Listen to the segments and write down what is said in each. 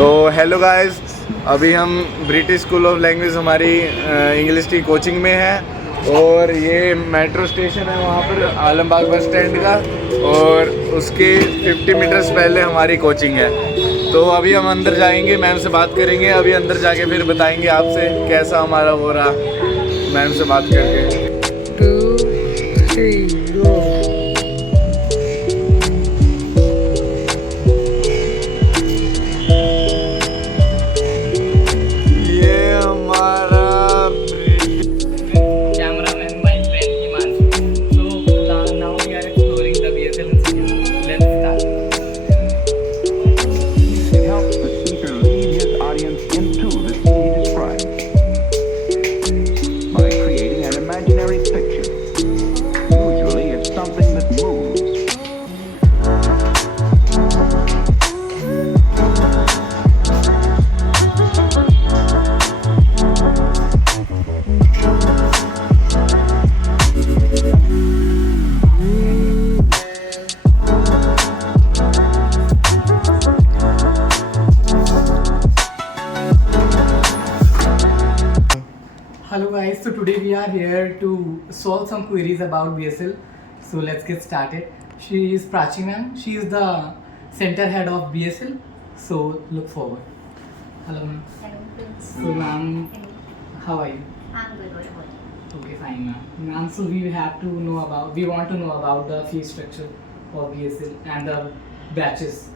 तो hello guys, अभी हम ब्रिटिश स्कूल ऑफ लैंग्वेज हमारी इंग्लिश की कोचिंग में है और ये मेट्रो स्टेशन है वहाँ पर आलमबाग बस स्टैंड का, और उसके 50 मीटर्स पहले हमारी कोचिंग है। तो अभी हम अंदर जाएंगे, मैम से बात करेंगे, अभी अंदर जाके फिर बताएंगे आपसे कैसा हमारा हो रहा मैम से बात करके। 2, 3, गो। Hello guys, so today we are here to solve some queries about BSL. So let's get started. She is Prachi ma'am. She is the center head of BSL. So look forward. Hello ma'am. Hello, Prince. So ma'am, Hello. how are you? I'm good. What about you? Okay, fine ma'am. Ma'am, so we want to know about the fee structure of BSL and the batches.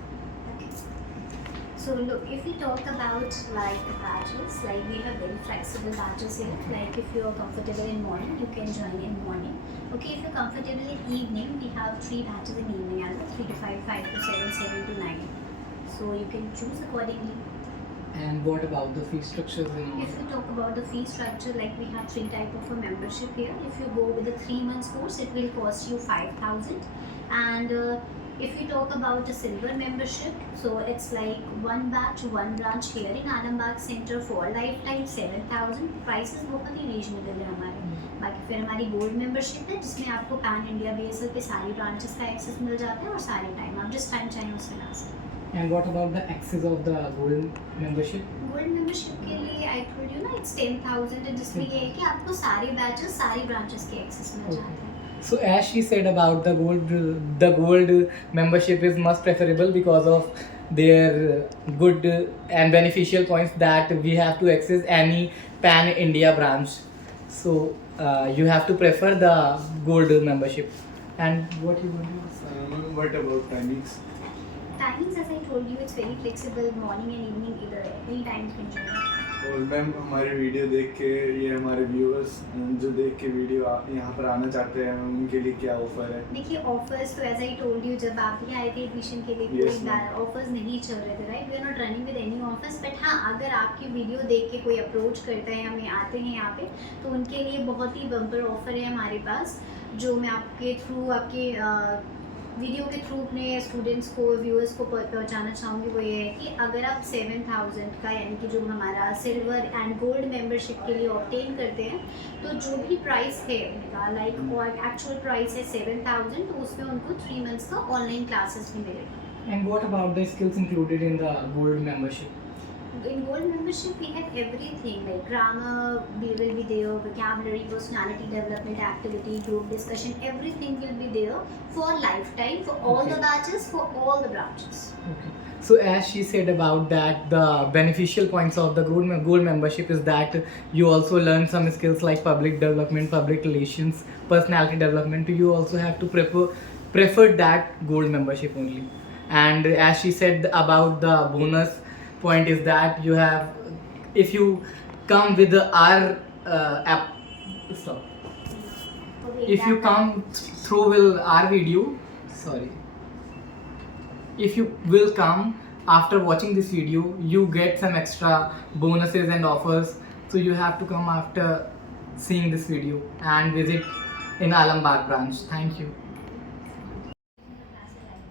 So look, if we talk about like the batches, like we have very flexible batches here. Like if you are comfortable in morning, you can join in morning. Okay, if you're comfortable in evening, we have 3 batches in evening as well, 3 to 5, 5 to 7, 7 to 9. So you can choose accordingly. And what about the fee structures and all? If you talk about the fee structure, like we have 3 type of a membership here. If you go with a 3 months course, it will cost you 5,000. And if you talk about the silver membership, so it's like one batch, one branch here in Alambag Center for lifetime 7,000. Prices बहुत ही रीजनेबल है हमारे. बाकी फिर हमारी gold membership है जिसमें आपको pan India BSL के सारी ब्रांचेस का एक्सेस मिल जाता है और सारे टाइम आप जिस टाइम चाहें उसमें ला सकते हैं. And what about the access of the gold membership? Gold membership के लिए आई टोल्ड यू ना इट्स 10,000 है, जिसमें ये है कि आपको सारे बैचेस सारी ब्रांचेस के एक्सेस मिल जाते हैं. So as she said about the gold membership is much preferable because of their good and beneficial points that we have to access any pan India branch. So you have to prefer the gold membership. And what you want to say? What about timings? Timings, as I told you, it's very flexible. Morning and evening, either any time you can join. और मैम हमारी वीडियो देख के, ये हमारे व्यूअर्स जो देख के वीडियो यहाँ पर आना चाहते हैं, उनके लिए क्या ऑफर है? देखिए ऑफर्स तो एज आई टोल्ड यू, जब आप भी आए थे एडमिशन के लिए Yes, कोई ऑफर्स नहीं चल रहे थे, right? We are not running with any offers. But हाँ, अगर आपकी वीडियो देख के कोई अप्रोच करता है, हमें आते हैं यहाँ पे, तो उनके लिए बहुत ही बम्पर ऑफर है हमारे पास, जो मैं आपके थ्रू आपके वीडियो के थ्रू अपने स्टूडेंट्स को, व्यूअर्स को पहुंचाना चाहूँगी. वो ये है कि अगर आप 7,000 का, यानी कि जो हमारा सिल्वर एंड गोल्ड मेंबरशिप के लिए ऑब्टेन करते हैं, तो जो भी प्राइस है उनका, लाइक और एक्चुअल प्राइस है 7,000, तो उसमें उनको 3 मंथ्स का ऑनलाइन क्लासेस भी मिलेगा. And what about the skills included in the gold membership? In gold membership, we have everything like grammar, we will be there, vocabulary, personality development, activity, group discussion, everything will be there for lifetime, for all the batches, for all the branches. Okay. So as she said about that, the beneficial points of the gold membership is that you also learn some skills like public development, public relations, personality development. You also have to prefer that gold membership only. And as she said about the bonus point is that you have, if you come with our app, so Okay, if you come through with our video, sorry, if you will come after watching this video, you get some extra bonuses and offers. So you have to come after seeing this video and visit in Alambag branch. Thank you.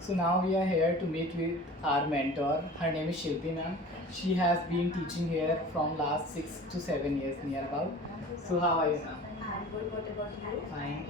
So now we are here to meet with our mentor. Her name is Shilpi ma'am. She has been teaching here from last 6 to 7 years near about. So how are you ma'am? I'm good. What about you? Fine.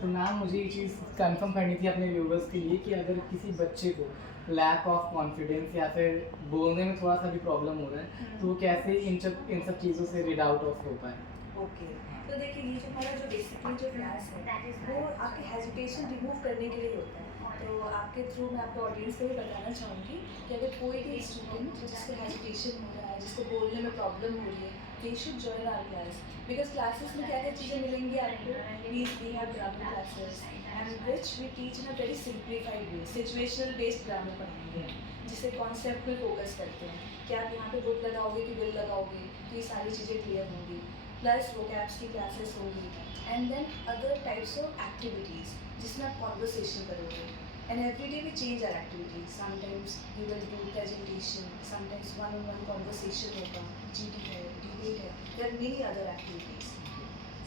तो मैम मुझे ये चीज़ कंफर्म करनी थी अपने व्यूवर्स के लिए कि अगर किसी बच्चे को लैक ऑफ कॉन्फिडेंस या फिर बोलने में थोड़ा सा भी प्रॉब्लम हो रहा है, तो वो कैसे इन सब चीज़ों से रीड आउट ऑफ हो पाए? ओके, तो देखिए ये जो हमारा जो बेसिकली जो क्लास है वो आपके हेजिटेशन रिमूव करने के लिए होता है। तो आपके थ्रू मैं आपके ऑडियंस को भी बताना चाहूँगी कि अगर कोई भी स्टूडेंट जिसको हेजिटेशन हो रहा है, जिसको बोलने में प्रॉब्लम हो रही है, they should join our class. Because classes में क्या क्या चीज़ें मिलेंगी आपको, we have grammar classes and which we teach in a very simplified way, situational based grammar पढ़ाएंगे, जिसे कॉन्सेप्ट में फोकस करते हैं कि आप यहाँ पे बुक लगाओगे कि विल लगाओगे, तो ये सारी चीज़ें क्लियर होंगी। प्लस वोकैब्स की क्लासेस होंगी and then other types of activities जिसमें आप कॉन्वर्सेशन करोगे। And every day we change our activities, sometimes we will do presentation, sometimes one on one conversation होगा, जीडी है, डिबेट है, there are many other activities.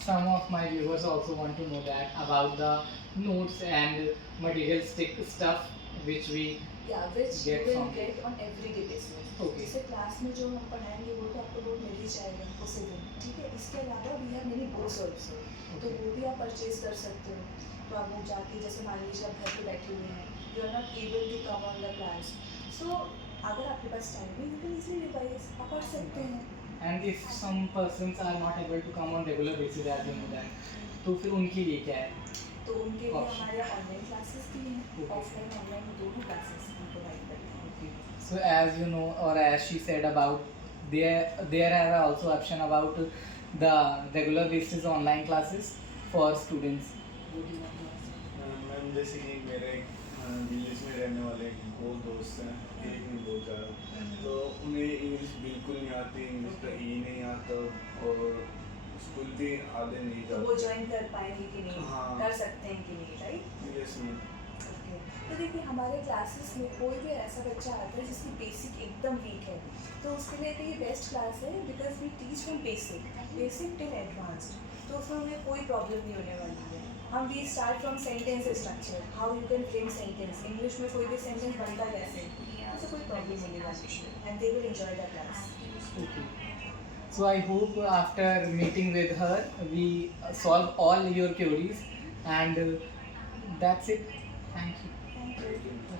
Some of my viewers also want to know that about the notes and materialistic stuff which we या which you Get will from- get on everyday basis. Okay. जैसे क्लास में जो हम पढ़ाएंगे वो तो आपको बुक मिल ही जाएगा उसी दिन, ठीक है। इसके अलावा we have many books also, तो Okay. वो भी आप परचेज कर सकते हो। तो आप वो जाके, जैसे मान लीजिए आप घर पे बैठे हुए हैं, you are not able to come on the class, so अगर आपके पास टाइम है यू कैन इजीली रिवाइज, आप पढ़ सकते हैं। and if some persons are not able to come on regular basis as you know that, तो फिर उनके लिए क्या है? तो उनके लिए Option. हमारे ऑनलाइन क्लासेस भी हैं, Okay. ऑफलाइन ऑनलाइन दोनों क्लासेस हम प्रोवाइड करते हैं। So as you know, or as she said about, there are also option about the regular basis online classes for students. Ma'am जैसे कि मेरे विलेज में रहने वाले दो दोस्त हैं, एक नहीं दो चार, तो उन्हें इंग्लिश बिल्कुल नहीं आती, इंग्लिश का ई नहीं आता और स्कूल भी आधे नहीं तो वो जाते। ज्वाइन कर पाएंगे कि नहीं, हाँ। कर सकते हैं कि नहीं, राइट? Yes ma'am. ओके, तो देखिए हमारे क्लासेस में कोई भी ऐसा बच्चा आता है जिसकी बेसिक एकदम वीक है, तो उसके लिए तो ये बेस्ट क्लास है, because we teach from basic till advanced, तो उसमें उन्हें कोई प्रॉब्लम नहीं होने वाली है। हम we start from sentence structure, how you can frame sentence, English में कोई भी सेंटेंस बनता कैसे, उससे कोई प्रॉब्लम होने वाली है, and they will enjoy the class. Okay. So I hope after meeting with her, we solve all your queries, and that's it. Thank you. Thank you.